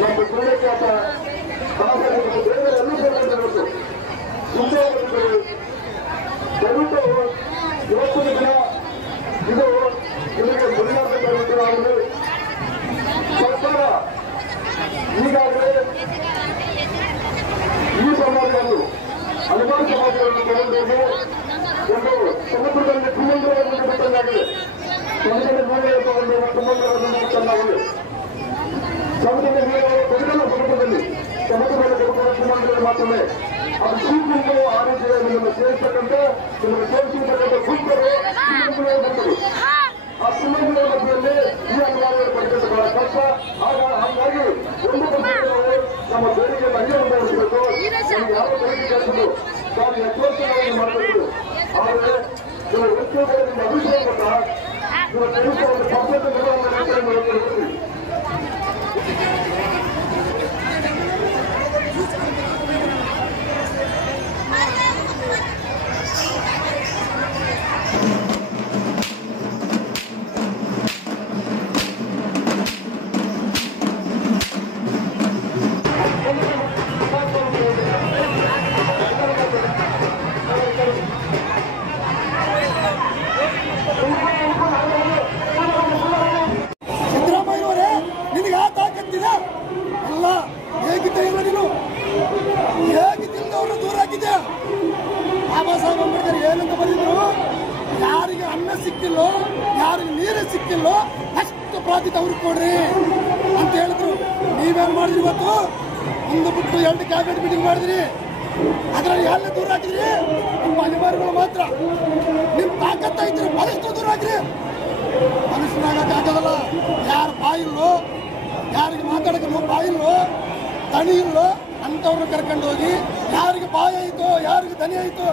ನಮ್ಮ ಕ್ರೀಡೆಕ್ಕಾತ ಬೇರೆ ಎಲ್ಲೂ ಸೇರ್ಕೊಂಡಿರಬೇಕು. ದಯವಿಟ್ಟು ಇವತ್ತಿನ ದಿನ ಇದು ನಿಮಗೆ ಮುನ್ನಡೆಸಬೇಕಾಗಿತ್ತು. ನಾವು ಸರ್ಕಾರ ಈಗಾಗಲೇ ಈ ಸಮಾಜವನ್ನು ಹಲವಾರು ಸಮಾಜಗಳನ್ನು ತಗೊಂಡೋಗಿ ಒಂದು ಸಮುದ್ರದಲ್ಲಿ ಸಮುದ್ರವನ್ನು ಬಿಟ್ಟಂತಾಗಿದೆ. ಸಮುದ್ರದ ನೀರುಗಳು ತಗೊಂಡು ಸಮುದ್ರವನ್ನು ಬಿಟ್ಟಂತಾಗಿದೆ. ಸಮುದ್ರದ ನೀರುಗಳು ತೆಗೆದಲ್ಲ ಸಮುದ್ರದಲ್ಲಿ ಸಮುದ್ರದಲ್ಲಿ ಮಾತ್ರವೇ ಅದು ಸೂಕ್ಷ್ಮಗಳು ಆ ರೀತಿಯ ನಿಮ್ಮನ್ನು ಸೇರಿಸತಕ್ಕಂಥ ನಿಮ್ಮನ್ನು ಸೇರಿಸಿರ್ತಕ್ಕಂಥ ಗುಂಪರು ಬಂದರು. ಆ ಸುಮ್ಮಗಳ ಮಧ್ಯದಲ್ಲಿ ಈ ಅನುವಾದಗಳು ಪಡೆಯುವುದು ಬಹಳ ಕಷ್ಟ. ಹಾಗಾಗಿ ಒಂದು ನಮ್ಮ ಬೇಡಿಕೆಯನ್ನು ಹಂಗೆ ಮುಂದುವರಿಸಬೇಕು. ನಮಗೆ ಯಾವ ಬೇಡಿಕೆ ಕೆಲಸಗಳು ತಾವು ಯಥೋಚಿತವಾಗಿ ಮಾಡಬೇಕು. ಆದರೆ ನಿಮ್ಮ ವ್ಯಕ್ತಿಗಳು ನಿಮ್ಮ ಅಭಿಷೇಕ ನಿಮ್ಮ ಕೆಲಸ ಒಂದು ಪದ್ಧತಿ ನಿರ್ವಹಣೆ ಬಾಬಾ ಸಾಹೇಬ್ ಅಂಬೇಡ್ಕರ್ ಏನಂತ ಬರೆದಿದ್ರು, ಯಾರಿಗೆ ಅನ್ನ ಸಿಕ್ಕಿಲ್ಲೋ ಯಾರಿಗೆ ನೀರೇ ಸಿಕ್ಕಿಲ್ಲೋ ಅಷ್ಟು ಪ್ರಾಧಿತ ಅವ್ರಿಗೆ ಕೊಡ್ರಿ ಅಂತ ಹೇಳಿದ್ರು. ನೀವೇನ್ ಮಾಡಿದ್ರಿ ಇವತ್ತು? ಒಂದು ಬಿಟ್ಟು 2 ಕ್ಯಾಬಿನೆಟ್ ಮೀಟಿಂಗ್ ಮಾಡಿದ್ರಿ. ಅದ್ರಲ್ಲಿ ಎಲ್ಲ ದೂರ ಹಾಕಿದ್ರಿ. ನಿಮ್ಮ ಅನಿವಾರ್ಯಗಳು ಮಾತ್ರ ನಿಮ್ ತಾಕತ್ತ ಇದ್ರಿ ಬಹಳಷ್ಟು ದೂರ ಹಾಕ್ರಿ. ಮನುಷ್ಯನಾಗಕ್ಕಾಗಲ್ಲ. ಯಾರು ಬಾಯಿಲ್ಲೋ ಯಾರಿಗೆ ಮಾತಾಡೋಕೆ ಬಾಯಿಲ್ಲೋ ದನಿ ಇಲ್ಲೋ ಅಂತವ್ರನ್ನ ಕರ್ಕೊಂಡು ಹೋಗಿ ಯಾರಿಗೆ ಬಾಯಿ ಆಯಿತು ಯಾರಿಗೆ ದನಿ ಆಯಿತು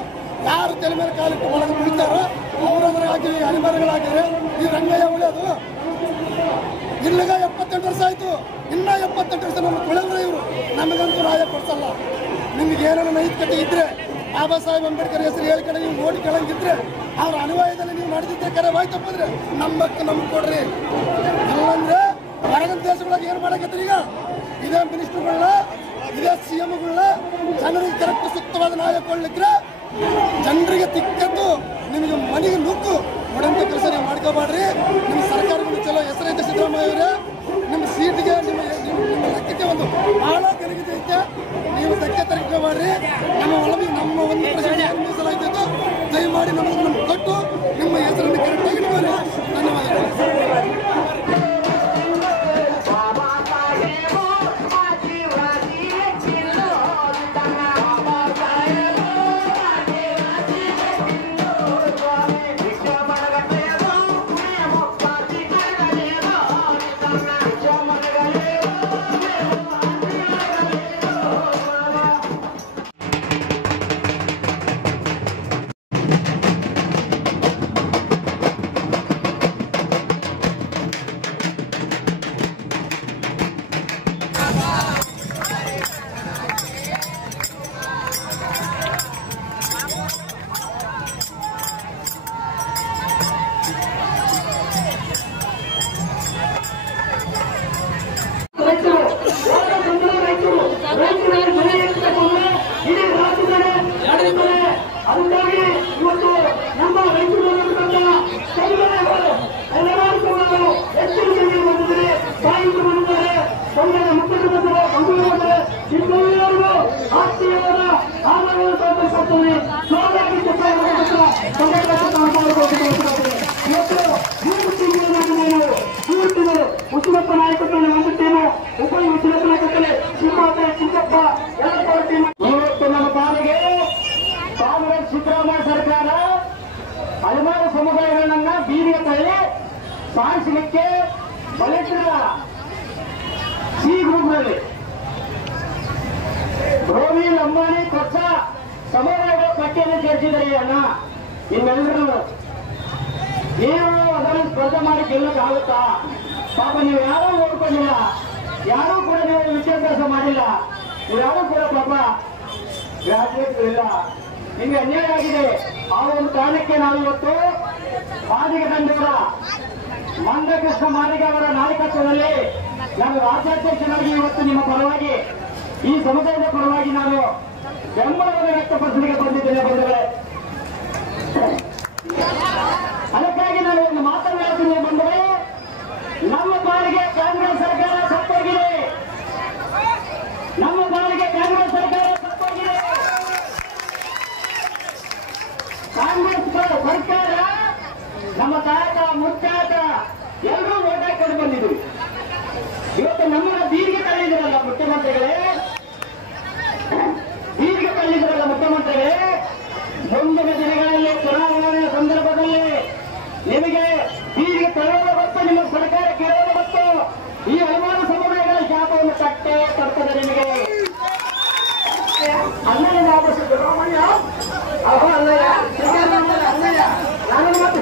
ಯಾರು ತಲೆ ಮೇಲೆ ಕಾಲಿಟ್ಟು ಒಳಗೆ ಬಿಡ್ತಾರೋ ಅವರವರ ಹಾಕಿರಿ ಅನಿವಾರ್ಯಗಳಾಗಿದ್ರೆ ಈ ರಂಗಯ್ಯ ಉಳಿಯೋದು. ಇಲ್ಲಿಗ 78 ವರ್ಷ ಆಯ್ತು. ಇನ್ನ 78 ವರ್ಷ ನಮ್ಮ ಕುಳಲ್ರ ಇವರು. ನಮಗಂತೂ ರಾಯ ಕೊಡ್ಸಲ್ಲ. ನಿಮ್ಗೆ ಏನಾರ ನೈತಿಕತೆ ಇದ್ರೆ ಬಾಬಾ ಸಾಹೇಬ್ ಅಂಬೇಡ್ಕರ್ ಹೆಸರು ಹೇಳ್ಕೊಂಡು ನೀವು ನೋಡಿ ಕೇಳಂಗಿದ್ರೆ ಅವ್ರ ಅನ್ವಯದಲ್ಲಿ ನೀವು ನಡೆದಿದ್ದೆ ಕರೆ ವಾಯ್ ತಪ್ಪಿದ್ರೆ ನಮ್ಮಕ್ಕೆ ನಮ್ಗೆ ಕೊಡ್ರಿ. ಇಲ್ಲಂದ್ರೆ ಹೊರಗಿನ ದೇಶಗಳಿಗೆ ಏನ್ ಮಾಡಕತ್ತೀರಿ? ಈಗ ಇದೇ ಮಿನಿಸ್ಟರ್ಗಳನ್ನ ಇದೇ ಸಿಎಂಗಳನ್ನ ಜನರಿಗೆ ಕರೆಕ್ಟ್ ಸೂಕ್ತವಾದ ನ್ಯಾಯ ಕೊಡ್ಲಿಕ್ಕೆ ಜನರಿಗೆ ತಿಕ್ಕದ್ದು ನಿಮಗೆ ಮನೆಗೆ ನುಗ್ಗು ನೋಡಂತ ಕೆಲಸ ನೀವು ಮಾಡ್ಕೋಬೇಡ್ರಿ. ನಿಮ್ಮ ಸರ್ಕಾರಗಳು ಚಲೋ ಹೆಸರೈತೆ ಸಿದ್ದರಾಮಯ್ಯ ಅವರೇ. ನಿಮ್ಮ ಸೀಟ್ಗೆ ನಿಮ್ಮ ಲೆಕ್ಕಕ್ಕೆ ಒಂದು ಬಹಳ ಗರಿಗಿದೆ ಐತೆ. ನೀವು ಧಕ್ಕೆ ತರಿಕೆ ಮಾಡ್ರಿ. ನಮ್ಮ ಒಳಗೆ ನಮ್ಮ 1% ಮೀಸಲಾಯ್ತಿತ್ತು ದಯಮಾಡಿ ನಮಗೆ ಕೊಟ್ಟು ನಿಮ್ಮ ಹೆಸರನ್ನು ಕರೆಕ್ಟಾಗಿ ಇಟ್ಕೊಳ್ಳಿ. ಧನ್ಯವಾದಗಳು. ಉಚಿತಪ್ಪ ನಾಯಕತ್ವದಲ್ಲಿ ಒಂದು ಟೀಮು ಉಪ ಉಚಿತ ನಾಯಕತ್ವದಲ್ಲಿ ಚಿಕ್ಕಪ್ಪ ಇವತ್ತು ನಮ್ಮ ಪಾಲಿಗೆ ಕಾಂಗ್ರೆಸ್ ಸಿದ್ದರಾಮಯ್ಯ ಸರ್ಕಾರ ಹಲವಾರು ಸಮುದಾಯಗಳನ್ನ ಬೀದಿಗೆ ತಳ್ಳಿ ಸಾಧಿಸಲಿಕ್ಕೆ ಬಲಿಷ್ಠರ ಸಿ ಗ್ರೂಪ್ನಲ್ಲಿ ರೋಹಿಲ್ ಅಂಬಾನಿ ಕೊಚ್ಚ ಸಮುದಾಯಗಳ ಪಟ್ಟಿಯನ್ನು ಸೇರಿಸಿದರೆ ಅಣ್ಣ. ನಿಮ್ಮೆಲ್ಲರೂ ನೀವು ಅದನ್ನು ಸ್ಪರ್ಧೆ ಮಾಡಿ ಗೆಲ್ಲಕ್ಕಾಗುತ್ತಾ? ಪಾಪ ನೀವು ಯಾರೂ ಓದ್ಕೊಂಡಿಲ್ಲ, ಯಾರೂ ಕೂಡ ನೀವು ವಿದ್ಯಾಭ್ಯಾಸ ಮಾಡಿಲ್ಲ, ನೀವ್ಯಾರೂ ಕೂಡ ಪಾಪ ಗ್ರಾಜುಯೇಟ್ ಇಲ್ಲ, ನಿಮ್ಗೆ ಅನ್ಯಾಯ ಆಗಿದೆ. ಆ ಒಂದು ಕಾರಣಕ್ಕೆ ನಾವು ಇವತ್ತು ಮಾದಿಗ ದಂಡವರ ಮಂದಕೃಷ್ಣ ಮಾದಿಗ ಅವರ ನಾಯಕತ್ವದಲ್ಲಿ ನಾನು ರಾಜ್ಯಾಧ್ಯಕ್ಷನಾಗಿ ಇವತ್ತು ನಿಮ್ಮ ಪರವಾಗಿ ಈ ಸಮುದಾಯದ ಪರವಾಗಿ ನಾನು ಬೆಂಬಲವನ್ನು ವ್ಯಕ್ತಪಡಿಸಲಿಕ್ಕೆ ಬಂದಿದ್ದೇನೆ ಬಂಧುಗಳೇ. ಅದಕ್ಕಾಗಿ ನಾನು ಒಂದು ಮಾತನಾಡ್ತೀನಿ ಬಂಧುಗಳೇ. ನಮ್ಮ ಪಾಲಿಗೆ ಕಾಂಗ್ರೆಸ್ ಸರ್ಕಾರ ಸತ್ತೋಗಿದೆ. ನಮ್ಮ ಪಾಲಿಗೆ ಕಾಂಗ್ರೆಸ್ ಸರ್ಕಾರ ಸತ್ತೋಗಿದೆ. ಕಾಂಗ್ರೆಸ್ ಸರ್ಕಾರ ನಮ್ಮ ತಾತ ಮುತ್ತಾತ ಎಲ್ಲರೂ ಓಟ್ ಹಾಕೊಂಡು ಬಂದಿದ್ರು. ಇವತ್ತು ನಮ್ಮನ್ನ ಬೀದಿಗೆ ತಳ್ಳಿದ್ರಲ್ಲ ಮುಖ್ಯಮಂತ್ರಿಗಳೇ, ಬೀದಿಗೆ ತಳ್ಳಿದ್ರಲ್ಲ ಮುಖ್ಯಮಂತ್ರಿಗಳೇ. ಮುಂದಿನ ದಿನಗಳಲ್ಲಿ ಚುನಾವಣೆಯ ಸಂದರ್ಭದಲ್ಲಿ ನಿಮಗೆ ಬೀದಿಗೆ ತಳ್ಳೋದು ಮತ್ತು ನಿಮ್ಮ ಸರ್ಕಾರ ಕೇಳೋದು ಮತ್ತು ಈ ಹಲವಾರು ಸಮುದಾಯಗಳ ಶಾಪವನ್ನು ತರ್ತದೆ ನಿಮಗೆ. ಅಲ್ಲೇ ನಾವು ಸಿದ್ದರಾಮಯ್ಯ ಅಲ್ಲಯ್ಯ ನಾನು ಮತ್ತೆ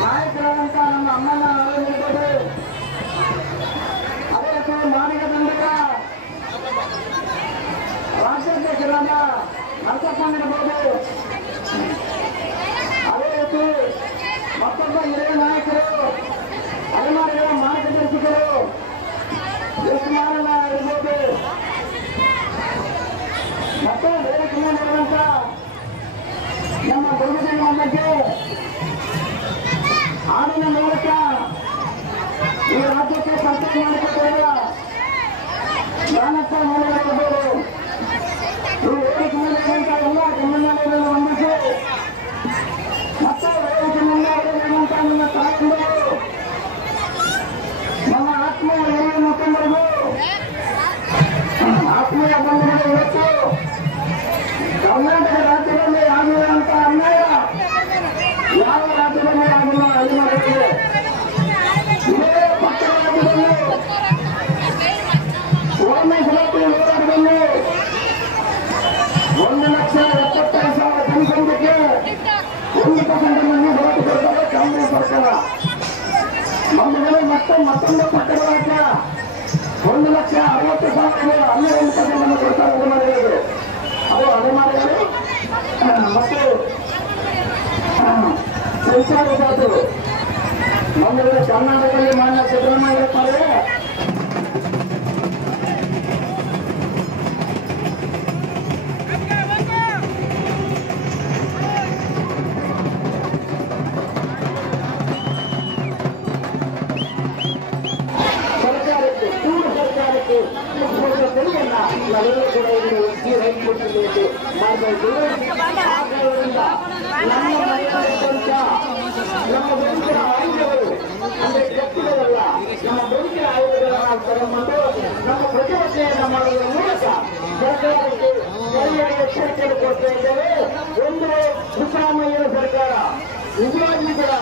ನಾಯಕರಾದಂತ ನಮ್ಮ ಅಮ್ಮನ ಆರೋಗ್ಯಗಳು ಅದೇ ರೀತಿ ಮಾದಿಗ ದಂಡಕ ರಾಜ್ಯಾಧ್ಯಕ್ಷರಾದ ನರಸಪ್ಪನಿರಬಹುದು. ಅದೇ ರೀತಿ ಮತ್ತೊಬ್ಬ ಹಿರಿಯ ನಾಯಕರು ಅಲೆಮಾರಿಗಳ ಮಾರ್ಗದರ್ಶಕರು ಯಶಮಾನನ ಇರ್ಬೋದು. ಮತ್ತೆ ವೇದಿಕೆ ಮಾಡಿರುವಂತ ನಮ್ಮ ದುರ್ಗದ ಮಂಡಕ್ಕೆ ಹಾಡಿನ ಮೂಲಕ ಈ ರಾಜ್ಯಕ್ಕೆ ಸಂಪರ್ಕ ಮಾಡಿಕೊಟ್ಟಿರುವ ಜ್ಞಾನಪ್ಪ ಮೂಲಗಳಿರ್ಬೋದು. ಈ ವೇದಿಕೆ ಮಾಡಿರುವಂತಹ ಎಲ್ಲ ಗಮನಗಳನ್ನು ವಂದಿಸಿ ಮತ್ತೆ ವೇದಿಕೆ ಮುಂದಾಗಿರುವಂತಹ ನನ್ನ ತಾಯಂದಿರು, ನಮ್ಮ ಆತ್ಮೀಯ ಹಿರಿಯ ಮುಖಂಡರು, ಆತ್ಮೀಯ ಬಂಧುಗಳು, ಇವತ್ತು ಕರ್ನಾಟಕ ರಾಜ್ಯದಲ್ಲಿ ಆಗಿರುವಂತಹ ಅನ್ಯಾಯ ಯಾವ ರಾಜ್ಯದಲ್ಲಿ ಆಗಿಲ್ಲ. ಅಲ್ಲಿವರೆಗೆ ಇದೇ ಪಕ್ಕ ರಾಜ್ಯದಲ್ಲಿ ಒಮ್ಮೆ ಸಲಾತಿ ಹೋರಾಟದಲ್ಲಿ 1,75,000 ಜನಸಂಖ್ಯೆಗೆ 1% ಮಂದಿ ಹೊರತು ಕೊಡ್ತಾರೆ ಕಾಂಗ್ರೆಸ್ ಸರ್ಕಾರ. ನಮ್ಮಲ್ಲಿ ಮತ್ತೊಂದು ಪಕ್ಕದ ರಾಜ್ಯ 1,60,000 ಅಲ್ಲಿ 1% ಕೊಡ್ತಾರೆ ಅಲೆಮಾರಿಗಳು. ಅದು ಅಲೆಮಾರಿಗಳು ಮತ್ತು ಸಂಚಾರದಾತರು. ನಮ್ಮಲ್ಲಿ ಕರ್ನಾಟಕದಲ್ಲಿ ಮಾನ್ಯ ಸಿದ್ದರಾಮಯ್ಯ ಇರ್ತಾರೆ. ಸರ್ಕಾರಕ್ಕೆ ಪೂರ್ವ ಸರ್ಕಾರಕ್ಕೆ ತೆರಿಗೆಯನ್ನ ನಾವೆಲ್ಲರೂ ಕೂಡ ಇಲ್ಲಿ ಒತ್ತಿ ರೈಟ್ ಕೊಟ್ಟಿದ್ದೇವೆ ಮಾಡಬೇಕು. ಆ ಕಾರಣದಿಂದ ನಮ್ಮ ಮನೆಯಲ್ಲಿದ್ದಂತ ನಮ್ಮ ಬದುಕಿನ ಆಯುಧಗಳು ಅಂದ್ರೆ ವ್ಯಕ್ತಿಗಳಲ್ಲ, ನಮ್ಮ ಬದುಕಿನ ಆಯುಧಗಳನ್ನ ನಾವು ತಗೊಂಡು ನಮ್ಮ ಪ್ರತಿಭಟನೆಯನ್ನ ಮಾಡುವುದರ ಮೂಲಕ ಸರ್ಕಾರಕ್ಕೆ ಸರಿಯಾದ ಎಚ್ಚರಿಕೆಯನ್ನು ಕೊಡ್ತಾ ಇದ್ದೇವೆ. ಒಂದು ಸಿದ್ದರಾಮಯ್ಯನ ಸರ್ಕಾರ ನಿಜವಾಗಿ ಕೂಡ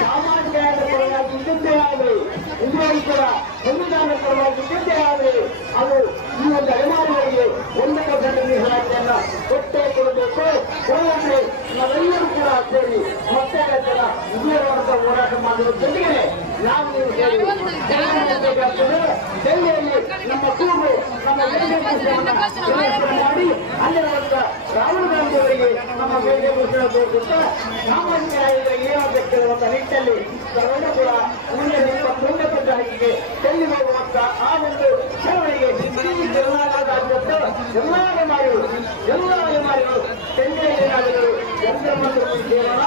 ಸಾಮಾಜಿಕ ಪರವಾಗಿ ಇದ್ದಂತೆ ಆಗಲಿ, ನಿಜವಾಗಿ ಕೂಡ ಸಂವಿಧಾನ ಪರವಾಗಿ ಇದ್ದಂತೆ ಆಗಲಿ, ಅದು ಈ ಒಂದು ಅಲೆಮಾರಿಗಳಿಗೆ 1% ಮೀಸಲಾತಿಯನ್ನ ಕೊಟ್ಟೇ ಕೊಡಬೇಕು. ಹೋರಾಟಕ್ಕೆ ನಾವೆಲ್ಲರೂ ಕೂಡ ಸೇರಿ ಮತ್ತೆ ಉದ್ಯೋಗವಂತ ಹೋರಾಟ ಮಾಡುವ ಜೊತೆಗೆ ನಾವು ನೀವು ಸೇರಿ ಡೆಲ್ಲಿಯಲ್ಲಿ ನಮ್ಮ ಕೂಗು ನಮ್ಮ ಮಾಡಿ ಅಲ್ಲಿರುವಂತ ರಾಹುಲ್ ಗಾಂಧಿ ಅವರಿಗೆ ನಮ್ಮ ಬೇಡಿಕೆ ಘೋಷಣೆ ಸಾಮಾಜಿಕ ನ್ಯಾಯಗಳಿಗೆ ಏನಾಗಬೇಕು ಹೇಳುವಂತ ನಿಟ್ಟಿನಲ್ಲಿ ನಾವೆಲ್ಲ ಕೂಡ ಮುಂದೆ ಹಾಕಿಗೆ ಡೆಲ್ಲಿ ಹೋಗುವಂತ ಆ ಒಂದು ಚಳವಳಿಗೆ ಎಲ್ಲ ಅಲೆಮಾರಿಗಳು ಡೆಲ್ಲಿಯಲ್ಲಿ ಏನಾದರೂ ಯಂತ್ರ ಸೇರೋಣ.